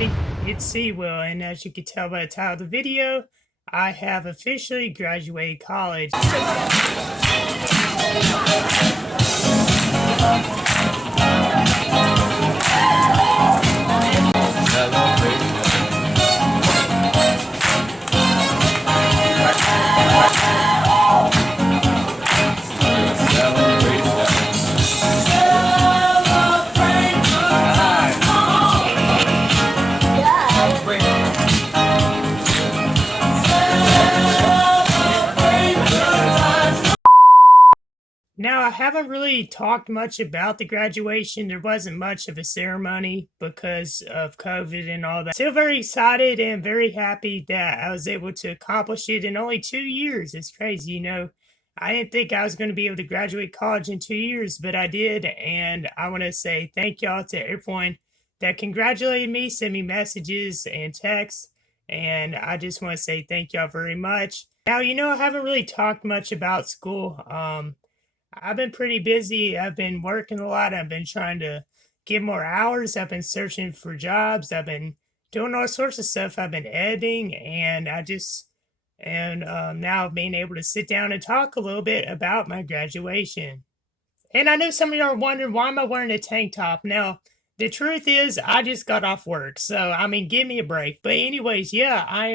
everybody, it's Seawell, and as you can tell by the title of the video, I have officially graduated college. Now, I haven't really talked much about the graduation. There wasn't much of a ceremony because of COVID and all that. Still very excited and very happy that I was able to accomplish it in only 2 years. It's crazy, I didn't think I was going to be able to graduate college in 2 years, but I did. And I want to say thank y'all to everyone that congratulated me, sent me messages and texts. And I just want to say thank y'all very much. Now, I haven't really talked much about school. I've been pretty busy. I've been working a lot. I've been trying to get more hours. I've been searching for jobs. I've been doing all sorts of stuff. I've been editing, and now being able to sit down and talk a little bit about my graduation. And I know some of y'all are wondering, why am I wearing a tank top? Now, the truth is, I just got off work, so give me a break. But anyways, yeah, I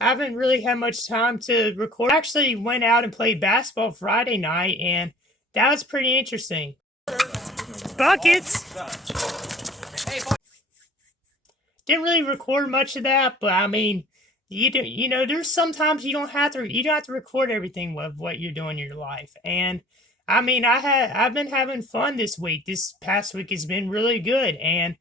haven't really had much time to record. I actually went out and played basketball Friday night, and that was pretty interesting. Buckets! Didn't really record much of that, but there's sometimes you don't have to record everything of what you're doing in your life. And I've been having fun this week. This past week has been really good, and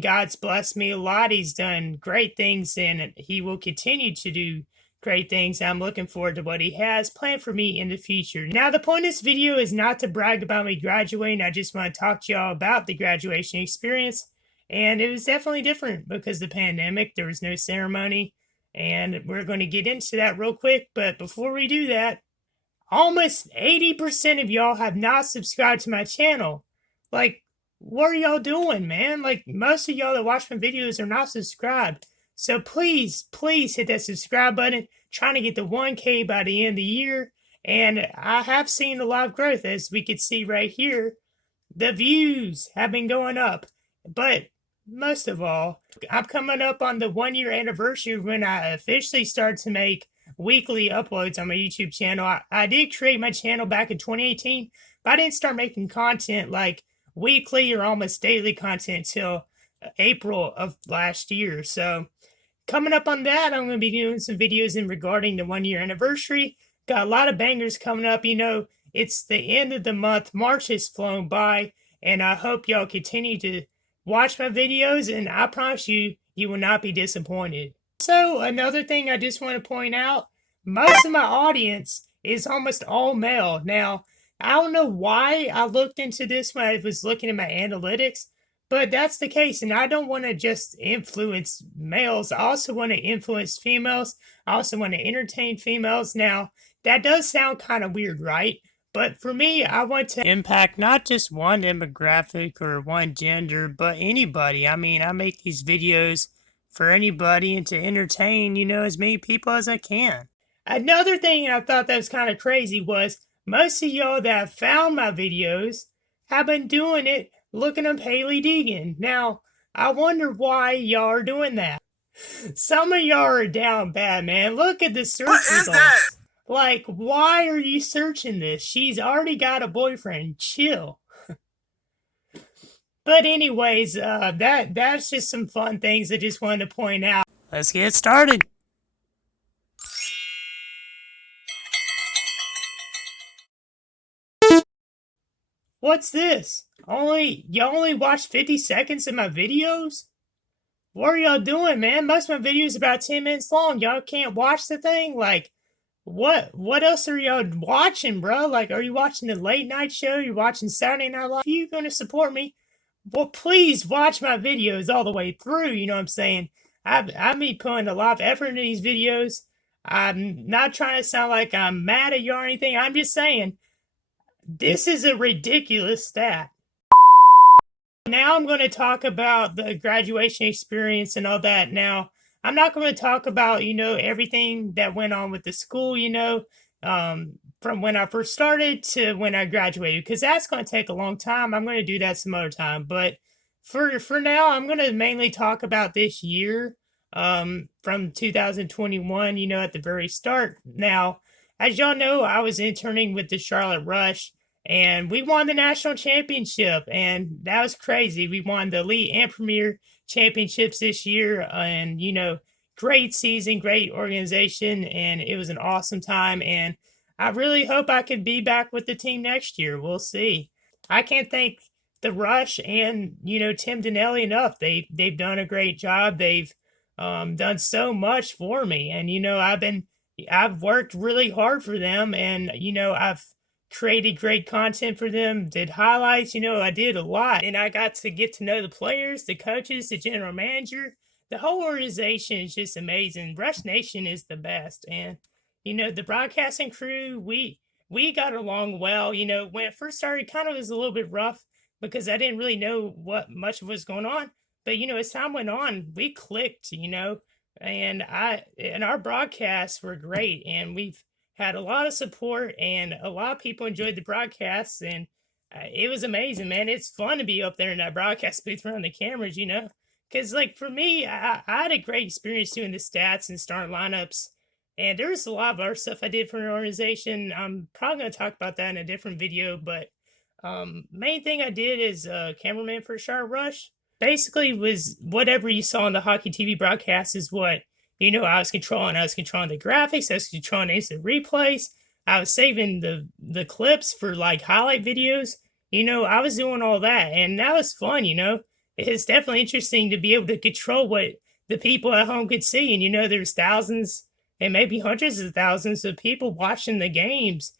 God's blessed me a lot. He's done great things, and he will continue to do great things. I'm looking forward to what he has planned for me in the future. Now, the point of this video is not to brag about me graduating. I just want to talk to y'all about the graduation experience. And it was definitely different because of the pandemic. There was no ceremony, and we're going to get into that real quick. But before we do that, almost 80% of y'all have not subscribed to my channel. Like, what are y'all doing, man? Like, most of y'all that watch my videos are not subscribed. So please, please hit that subscribe button. Trying to get to 1K by the end of the year. And I have seen a lot of growth, as we could see right here. The views have been going up. But most of all, I'm coming up on the 1-year anniversary when I officially started to make weekly uploads on my YouTube channel. I did create my channel back in 2018, but I didn't start making content like weekly or almost daily content till April of last year. So coming up on that, I'm going to be doing some videos in regarding the 1-year anniversary. Got a lot of bangers coming up. It's the end of the month. March has flown by, and I hope y'all continue to watch my videos, and I promise you, you will not be disappointed. So another thing I just want to point out, most of my audience is almost all male. Now, I don't know why I looked into this when I was looking at my analytics, but that's the case. And I don't want to just influence males. I also want to influence females. I also want to entertain females. Now, that does sound kind of weird, right? But for me, I want to impact not just one demographic or one gender, but anybody. I make these videos for anybody and to entertain, as many people as I can. Another thing I thought that was kind of crazy was most of y'all that found my videos have been doing it looking up Haley Deegan. Now, I wonder why y'all are doing that. Some of y'all are down bad, man. Look at the search results. That? Like, why are you searching this? She's already got a boyfriend. Chill. But anyways, that's just some fun things I just wanted to point out. Let's get started. What's this? You only watch 50 seconds of my videos? What are y'all doing, man? Most of my videos are about 10 minutes long. Y'all can't watch the thing? Like, what else are y'all watching, bro? Like, are you watching the late night show? You're watching Saturday Night Live? If you're gonna support me, well, please watch my videos all the way through, you know what I'm saying? I've been putting a lot of effort into these videos. I'm not trying to sound like I'm mad at y'all or anything. I'm just saying, this is a ridiculous stat. Now I'm going to talk about the graduation experience and all that. Now, I'm not going to talk about, everything that went on with the school, from when I first started to when I graduated, because that's going to take a long time. I'm going to do that some other time. But for now, I'm going to mainly talk about this year, from 2021, at the very start. Now, as y'all know, I was interning with the Charlotte Rush, and we won the national championship, and that was crazy. We won the elite and premier championships this year, and great season, great organization, and it was an awesome time. And I really hope I can be back with the team next year. We'll see. I can't thank the Rush and Tim Donnelly enough. They've done a great job. They've done so much for me, and I've worked really hard for them, and I've created great content for them, did highlights, I did a lot. And I got to get to know the players, the coaches, the general manager. The whole organization is just amazing. Rush Nation is the best. And, the broadcasting crew, we got along well. When it first started, kind of was a little bit rough because I didn't really know what much was going on. But, as time went on, we clicked, and our broadcasts were great, and we've had a lot of support, and a lot of people enjoyed the broadcasts, and it was amazing, man. It's fun to be up there in that broadcast booth around the cameras, because like for me, I had a great experience doing the stats and starting lineups, and there was a lot of other stuff I did for an organization. I'm probably going to talk about that in a different video, but main thing I did is cameraman for Sharp Rush. Basically, was whatever you saw on the hockey TV broadcast is what I was controlling. I was controlling the graphics. I was controlling instant replays. I was saving the clips for like highlight videos. I was doing all that, and that was fun. It's definitely interesting to be able to control what the people at home could see. And there's thousands and maybe hundreds of thousands of people watching the games,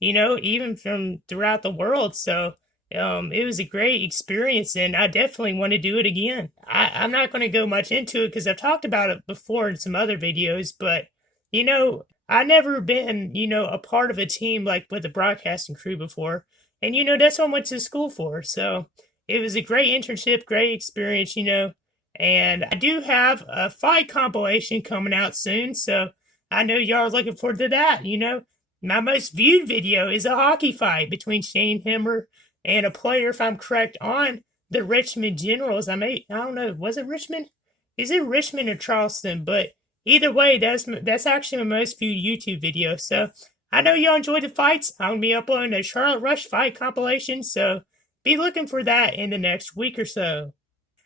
even from throughout the world. So it was a great experience, and I definitely want to do it again. I'm not going to go much into it because I've talked about it before in some other videos, but I never been, a part of a team like with a broadcasting crew before. And that's what I went to school for. So it was a great internship, great experience, and I do have a fight compilation coming out soon. So I know y'all are looking forward to that, My most viewed video is a hockey fight between Shane Hemmer and a player, if I'm correct, on the Richmond Generals. I don't know, was it Richmond? Is it Richmond or Charleston? But either way, that's actually my most viewed YouTube video. So I know y'all enjoy the fights. I'm gonna be uploading a Charlotte Rush fight compilation, so be looking for that in the next week or so.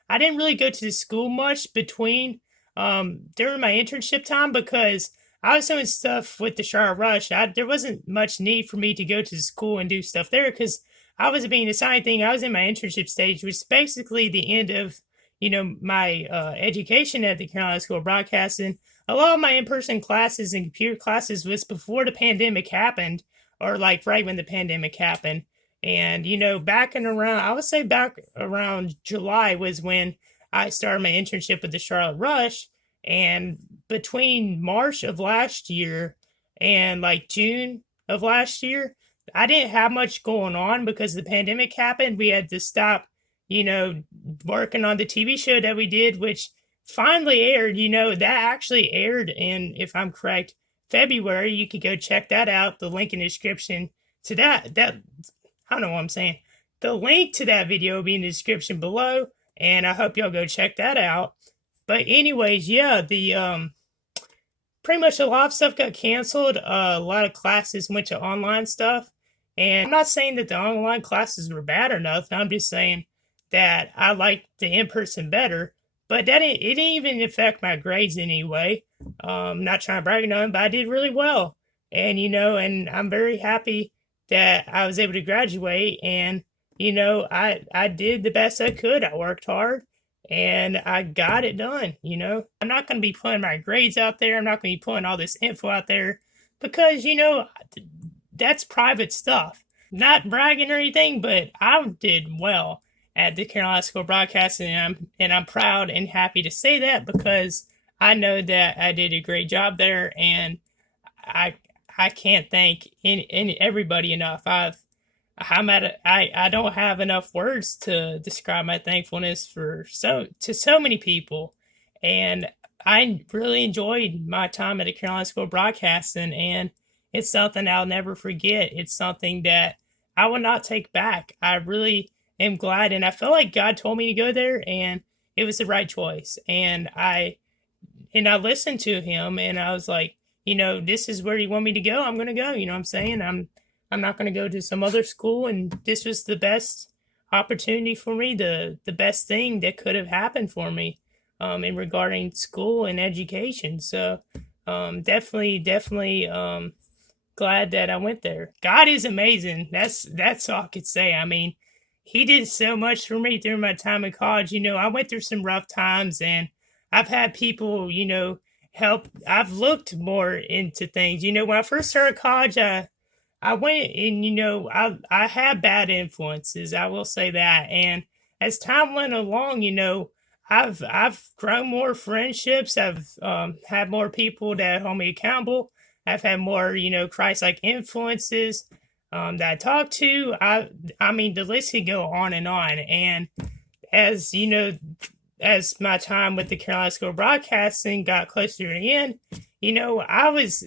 I didn't really go to the school much between during my internship time because I was doing stuff with the Charlotte Rush. There wasn't much need for me to go to school and do stuff there because I wasn't being assigned anything. I was in my internship stage, which is basically the end of my education at the Carolina School of Broadcasting. A lot of my in-person classes and computer classes was before the pandemic happened, or like right when the pandemic happened. And back in around, I would say back around July was when I started my internship with the Charlotte Rush. And between March of last year and like June of last year, I didn't have much going on because the pandemic happened. We had to stop, working on the TV show that we did, which finally aired. That actually aired in, if I'm correct, February. You could go check that out. The link in the description to that. I don't know what I'm saying. The link to that video will be in the description below, and I hope y'all go check that out. But anyways, yeah, the pretty much a lot of stuff got canceled. A lot of classes went to online stuff. And I'm not saying that the online classes were bad or nothing. I'm just saying that I liked the in-person better. But it didn't even affect my grades in any way. Not trying to brag on it, but I did really well. And, and I'm very happy that I was able to graduate. And, I did the best I could. I worked hard and I got it done. I'm not going to be putting my grades out there. I'm not going to be putting all this info out there because, that's private stuff. Not bragging or anything, but I did well at the Carolina School of Broadcasting, and I'm proud and happy to say that because I know that I did a great job there, and I can't thank everybody enough. I don't have enough words to describe my thankfulness for so many people, and I really enjoyed my time at the Carolina School of Broadcasting, and it's something I'll never forget. It's something that I will not take back. I really am glad, and I feel like God told me to go there, and it was the right choice. And I listened to him, and I was like, this is where you want me to go. I'm going to go. You know what I'm saying? I'm not going to go to some other school, and this was the best opportunity for me, the best thing that could have happened for me, in regarding school and education. So, definitely, glad that I went there. God is amazing. That's all I could say. I mean, He did so much for me during my time in college. I went through some rough times, and I've had people, help. I've looked more into things. When I first started college, I went and I had bad influences. I will say that. And as time went along, I've grown more friendships. I've had more people that hold me accountable. I've had more Christ-like influences that I talk to. I mean the list could go on and on. And as as my time with the Carolina School of Broadcasting got closer to the end, I was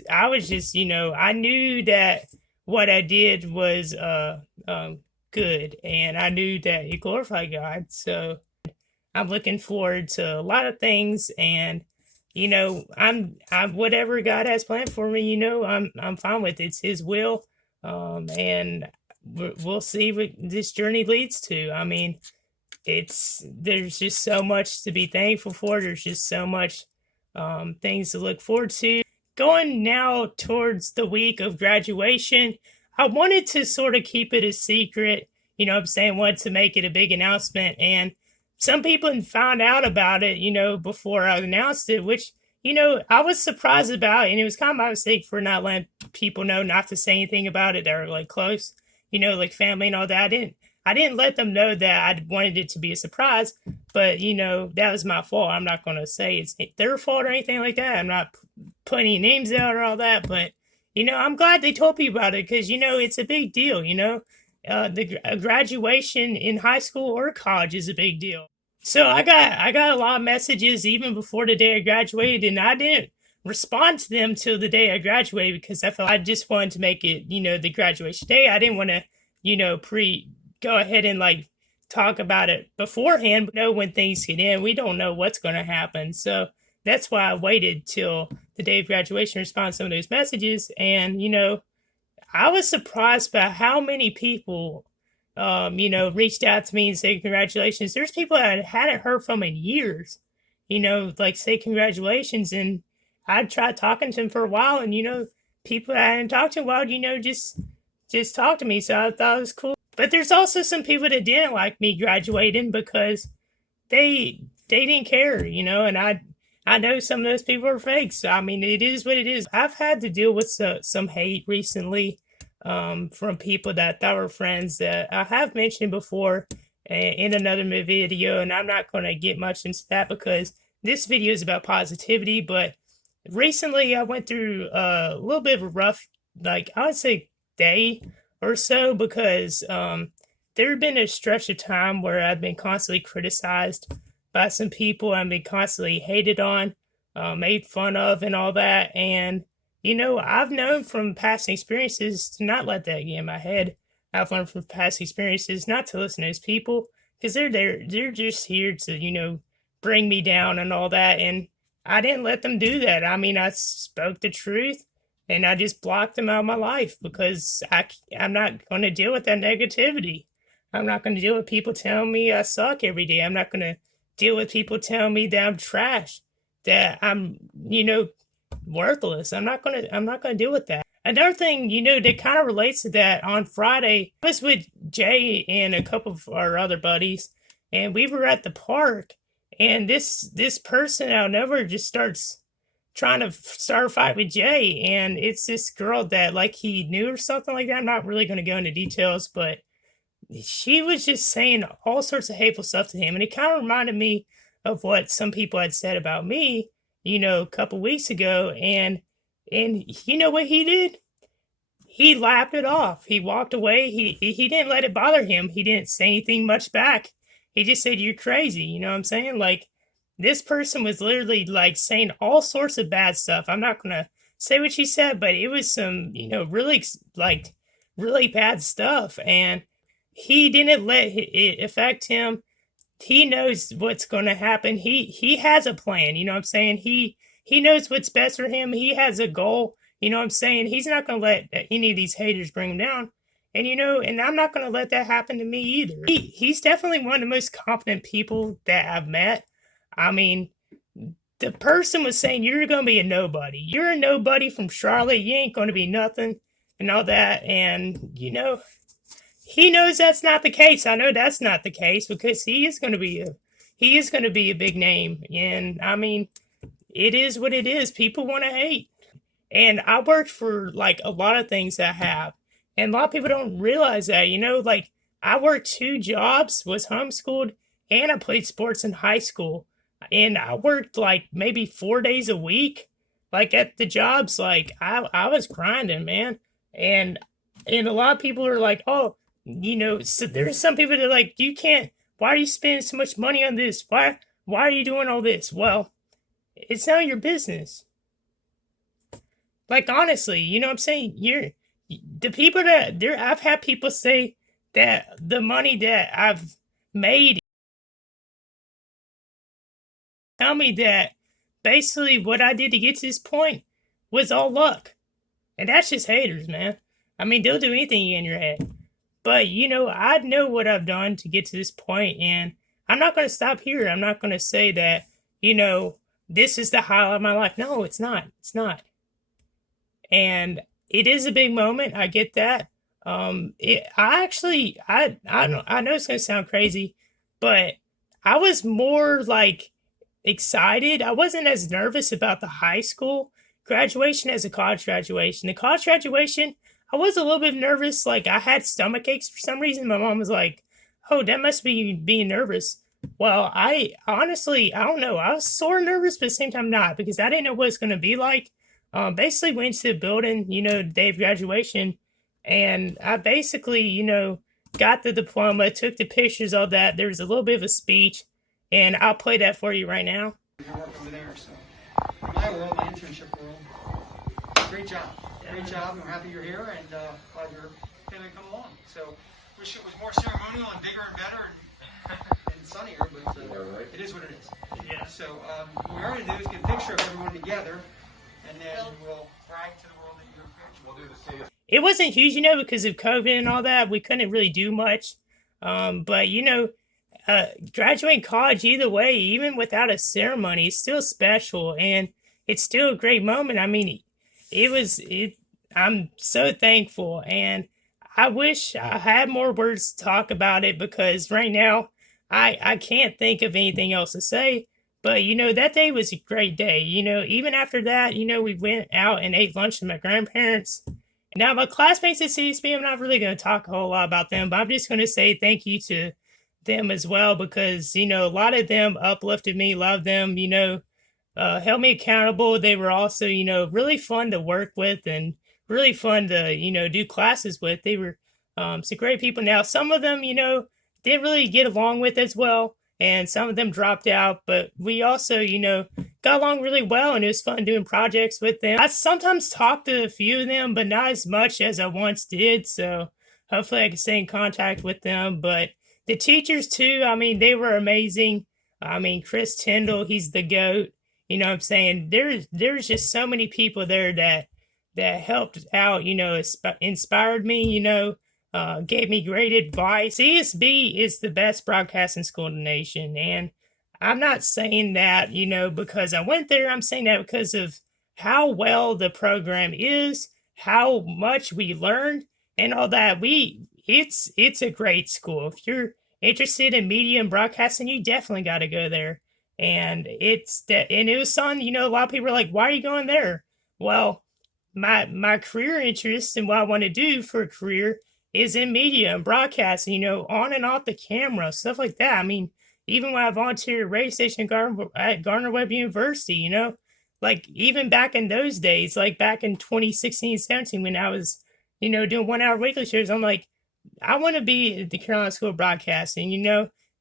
just I knew that what I did was good, and I knew that it glorified God. So I'm looking forward to a lot of things, and I'm whatever God has planned for me. I'm fine with it. It's His will, and we'll see what this journey leads to. I mean, there's just so much to be thankful for. There's just so much things to look forward to. Going now towards the week of graduation, I wanted to sort of keep it a secret. What I'm saying, wanted to make it a big announcement, and some people had found out about it, before I announced it, which I was surprised about, and it was kind of my mistake for not letting people know not to say anything about it that are like close, like family and all that. I didn't let them know that I wanted it to be a surprise, but that was my fault. I'm not going to say it's their fault or anything like that. I'm not putting any names out or all that, but I'm glad they told people about it because it's a big deal. The graduation in high school or college is a big deal. So I got a lot of messages even before the day I graduated, and I didn't respond to them till the day I graduated because I felt I just wanted to make it, the graduation day. I didn't want to, pre go ahead and like talk about it beforehand. But know when things get in, we don't know what's going to happen. So that's why I waited till the day of graduation to respond to some of those messages. And I was surprised by how many people, reached out to me and said congratulations. There's people that I hadn't heard from in years, like say congratulations. And I tried talking to them for a while, and people I hadn't talked to in a while, just talk to me. So I thought it was cool. But there's also some people that didn't like me graduating because they didn't care, and I know some of those people are fake. So I mean, it is what it is. I've had to deal with some hate recently, from people that I thought were friends that I have mentioned before in another video, and I'm not going to get much into that because this video is about positivity. But recently, I went through a little bit of a rough, like I would say, day or so because there had been a stretch of time where I've been constantly criticized by some people. I've been constantly hated on, made fun of, and all that. And I've known from past experiences to not let that get in my head. I've learned from past experiences not to listen to those people because they're there. They're just here to bring me down and all that. And I didn't let them do that. I mean, I spoke the truth, and I just blocked them out of my life because I'm not going to deal with that negativity. I'm not going to deal with people telling me I suck every day. I'm not going to deal with people telling me that I'm trash, that I'm, worthless. I'm not gonna deal with that. Another thing, that kind of relates to that, on Friday, I was with Jay and a couple of our other buddies, and we were at the park, and this person out of nowhere just starts trying to start a fight with Jay, and it's this girl that like he knew or something like that. I'm not really gonna go into details, but she was just saying all sorts of hateful stuff to him, and it kind of reminded me of what some people had said about me, a couple weeks ago. And you know what he did? he laughed it off. He walked away. He didn't let it bother him. He didn't say anything much back. He just said, "You're crazy." You know what I'm saying? Like, this person was literally like saying all sorts of bad stuff. I'm not gonna say what she said, but it was some, really like really bad stuff, and he didn't let it affect him. He knows what's going to happen. He has a plan. You know what I'm saying? He knows what's best for him. He has a goal. You know what I'm saying? He's not going to let any of these haters bring him down. And and I'm not going to let that happen to me either. He's definitely one of the most confident people that I've met. I mean, the person was saying, "You're going to be a nobody. You're a nobody from Charlotte. You ain't going to be nothing," and all that. And he knows that's not the case. I know that's not the case, because he is going to be a big name. And I mean, it is what it is. People want to hate. And I worked for like a lot of things that I have. And a lot of people don't realize that, like, I worked 2 jobs, was homeschooled, and I played sports in high school. And I worked like maybe 4 days a week. Like, at the jobs, like, I was grinding, man. And a lot of people are like, "Oh, so there's some people that are like, you can't, why are you spending so much money on this? Why are you doing all this?" Well, it's none of your business. Like, honestly, you know what I'm saying? The people I've had people say that the money that I've made, tell me that basically what I did to get to this point was all luck. And that's just haters, man. I mean, they'll do anything in your head. But, I know what I've done to get to this point, and I'm not going to stop here. I'm not going to say that, this is the highlight of my life. No, it's not. It's not. And it is a big moment. I get that. I know it's going to sound crazy, but I was more like excited. I wasn't as nervous about the high school graduation as a college graduation. The college graduation, I was a little bit nervous. Like, I had stomach aches for some reason. My mom was like, "Oh, that must be being nervous." Well, I honestly, I don't know. I was sort of nervous, but at the same time not, because I didn't know what it's going to be like. Basically went to the building, the day of graduation, and I basically, got the diploma, took the pictures, all that. There was a little bit of a speech, and I'll play that for you right now. Your work over there, so my world, my internship world, great job. Great job. I'm happy you're here, and glad you're able to come along. So, wish it was more ceremonial and bigger and better and sunnier, but it is what it is. Yeah. So, what we're going to do is get a picture of everyone together, and then we'll brag to the world that you're here. We'll do the same. It wasn't huge, because of COVID and all that. We couldn't really do much. But graduating college either way, even without a ceremony, is still special, and it's still a great moment. I mean, I'm so thankful, and I wish I had more words to talk about it, because right now I can't think of anything else to say. But that day was a great day. Even after that, we went out and ate lunch with my grandparents. Now, my classmates at CSB, I'm not really going to talk a whole lot about them, but I'm just going to say thank you to them as well, because a lot of them uplifted me. A lot of them held me accountable. They were also really fun to work with, and really fun to do classes with. They were some great people. Now, some of them didn't really get along with as well, and some of them dropped out, but we also got along really well, and it was fun doing projects with them. I sometimes talk to a few of them, but not as much as I once did, so hopefully I can stay in contact with them. But the teachers too, I mean, they were amazing. I mean, Chris Tyndall, he's the GOAT. You know what I'm saying? There's just so many people there that helped out, inspired me, gave me great advice. CSB is the best broadcasting school in the nation. And I'm not saying that, because I went there. I'm saying that because of how well the program is, how much we learned, and all that. It's a great school. If you're interested in media and broadcasting, you definitely got to go there. And it was fun. A lot of people are like, "Why are you going there?" Well, my career interest and what I want to do for a career is in media and broadcasting, on and off the camera, stuff like that. I mean, even when I volunteered at radio station at Gardner-Webb University, like even back in those days, like back in 2016, 17, when I was doing 1 hour weekly shows. I'm like, I want to be at the Carolina School of Broadcasting,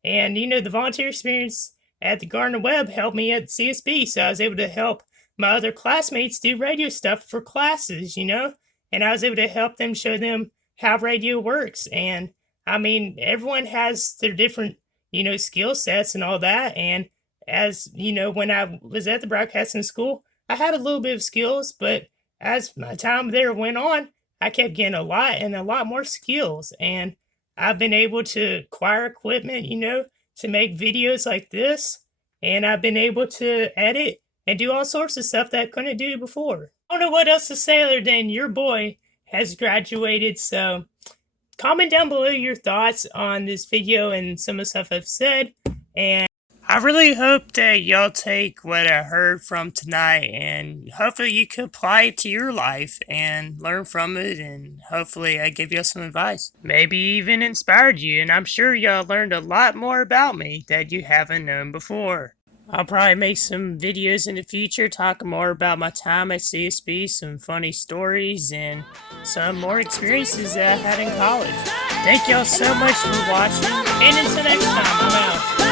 and the volunteer experience at the Gardner Webb helped me at CSB, so I was able to help my other classmates do radio stuff for classes, and I was able to help them, show them how radio works. And I mean, everyone has their different, skill sets and all that. And as when I was at the broadcasting school, I had a little bit of skills, but as my time there went on, I kept getting a lot more skills. And I've been able to acquire equipment, to make videos like this. And I've been able to edit and do all sorts of stuff that I couldn't do before. I don't know what else to say other than your boy has graduated. So comment down below your thoughts on this video and some of the stuff I've said. And I really hope that y'all take what I heard from tonight, and hopefully you can apply it to your life and learn from it, and hopefully I give y'all some advice. Maybe even inspired you, and I'm sure y'all learned a lot more about me that you haven't known before. I'll probably make some videos in the future talking more about my time at CSB, some funny stories, and some more experiences that I had in college. Thank y'all so much for watching, and until next time, I'm out.